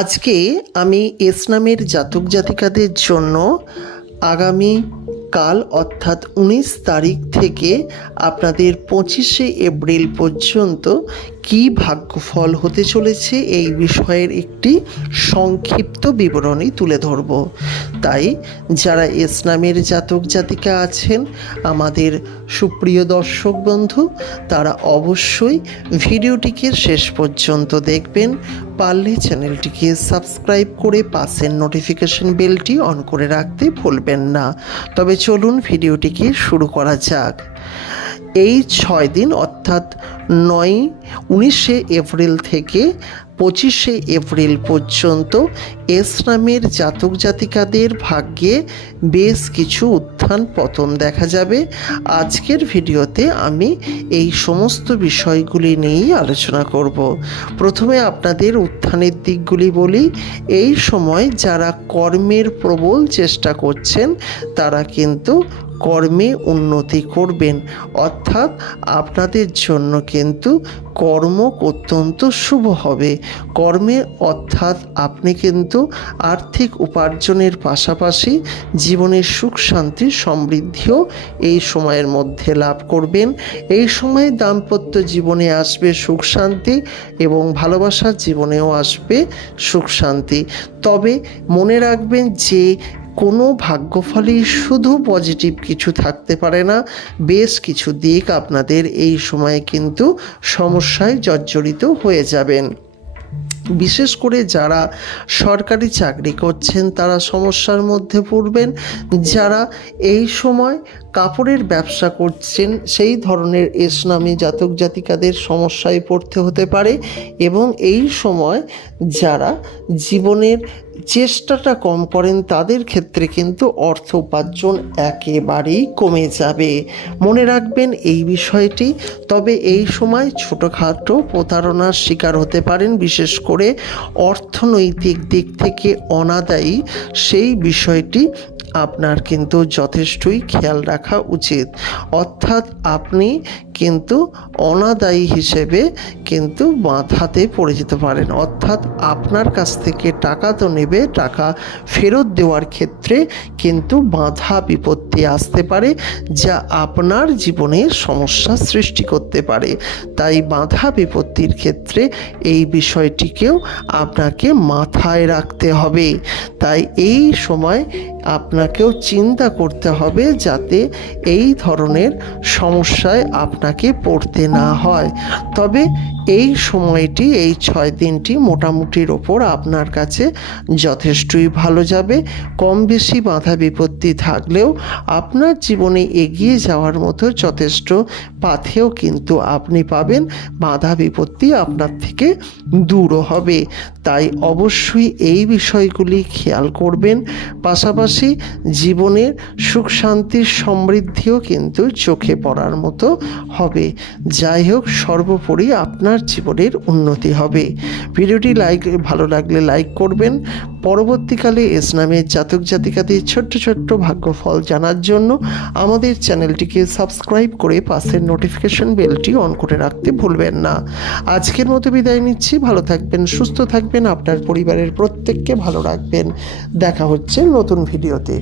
আজকে আমি এস নামের জাতক জাতিকাদের জন্য আগামী কাল অর্থাৎ 19 তারিখ থেকে আপনাদের 25শে এপ্রিল পর্যন্ত কি ভাগ্যফল হতে চলেছে এই বিষয়ের একটি সংক্ষিপ্ত বিবরণী তুলে ধরব। তাই যারা এস নামের জাতক জাতিকা আছেন আমাদের সুপ্রিয় দর্শক বন্ধু, তারা অবশ্যই ভিডিওটিকে শেষ পর্যন্ত দেখবেন। পারলে চ্যানেলটিকে সাবস্ক্রাইব করে পাশের নোটিফিকেশন বেলটি অন করে রাখতে ভুলবেন না। তবে চলুন ভিডিওটিকে শুরু করা যাক। এই 6 দিন অর্থাৎ 19শে এপ্রিল থেকে 25শে এপ্রিল পর্যন্ত এস নামের জাতক জাতিকাদের ভাগ্যে বেশ কিছু উত্থান পতন দেখা যাবে। আজকের ভিডিওতে আমি এই সমস্ত বিষয়গুলি নিয়েই আলোচনা করব। প্রথমে আপনাদের উত্থানের দিকগুলি বলি। এই সময় যারা কর্মের প্রবল চেষ্টা করছেন তারা কিন্তু কর্মে উন্নতি করবেন, অর্থাৎ আপনাদের জন্য কিন্তু কর্ম অত্যন্ত শুভ হবে। কর্মে অর্থাৎ আপনি কিন্তু আর্থিক উপার্জনের পাশাপাশি জীবনের সুখ শান্তি সমৃদ্ধিও এই সময়ের মধ্যে লাভ করবেন। এই সময়ে দাম্পত্য জীবনে আসবে সুখ শান্তি এবং ভালোবাসার জীবনেও আসবে সুখ শান্তি। তবে মনে রাখবেন যে কোনো ভাগ্যফলই শুধু পজিটিভ কিছু থাকতে পারে না। বেশ কিছু দিক আপনাদের এই সময়ে কিন্তু সমস্যায় জর্জরিত হয়ে যাবেন। বিশেষ করে যারা সরকারি চাকরি করছেন তারা সমস্যার মধ্যে পড়বেন। যারা এই সময় কাপড়ের ব্যবসা করছেন সেই ধরনের এস নামী জাতক জাতিকাদের সমস্যায় পড়তে হতে পারে। এবং এই সময় যারা জীবনের চেষ্টাটা কম করেন তাদের ক্ষেত্রে কিন্তু অর্থ উপার্জন একেবারেই কমে যাবে। মনে রাখবেন এই বিষয়টি। তবে এই সময় ছোটোখাটো প্রতারণার শিকার হতে পারেন, বিশেষ করে অর্থনৈতিক দিক থেকে অনাদায়ী সেই বিষয়টি আপনার কিন্তু যথেষ্টই খেয়াল রাখা উচিত। অর্থাৎ আপনি কিন্তু অনাদায়ী হিসেবে কিন্তু বাধাতে পড়ে যেতে পারেন। অর্থাৎ আপনার কাছ থেকে টাকা তো নেবে, টাকা ফেরত দেওয়ার ক্ষেত্রে কিন্তু বাধা বিপত্তি আসতে পারে, যা আপনার জীবনে সমস্যা সৃষ্টি করতে পারে। তাই বাধা বিপত্তির ক্ষেত্রে এই বিষয়টিকেও আপনাকে মাথায় রাখতে হবে। তাই এই সময় আপনাকেও চিন্তা করতে হবে যাতে এই ধরনের সমস্যায় আপনাকে পড়তে না হয়। তবে এই সময়টি, এই 6 দিনটি মোটামুটির ওপর আপনার কাছে যথেষ্টই ভালো যাবে। কম বেশি বাধা বিপত্তি থাকলেও আপনার জীবনে এগিয়ে যাওয়ার মতো যথেষ্ট পাথেও কিন্তু আপনি পাবেন। বাধা বিপত্তি আপনার থেকে দূরও হবে। তাই অবশ্যই এই বিষয়গুলি খেয়াল করবেন। পাশাপাশি জীবনের সুখ শান্তির সমৃদ্ধিও কিন্তু চোখে পড়ার মতো হবে। যাই হোক, সর্বোপরি আপনার জীবনের উন্নতি হবে। ভিডিওটি ভালো লাগলে লাইক করবেন। পরবর্তীকালে এস নামের জাতক জাতিকাদের ছোট্ট ছোট্ট ভাগ্যফল জানার জন্য আমাদের চ্যানেলটিকে সাবস্ক্রাইব করে পাশের নোটিফিকেশন বেলটি অন করে রাখতে ভুলবেন না। আজকের মতো বিদায় নিচ্ছি। ভালো থাকবেন, সুস্থ থাকবেন, আপনার পরিবারের প্রত্যেককে ভালো রাখবেন। দেখা হচ্ছে নতুন ভিডিওতে।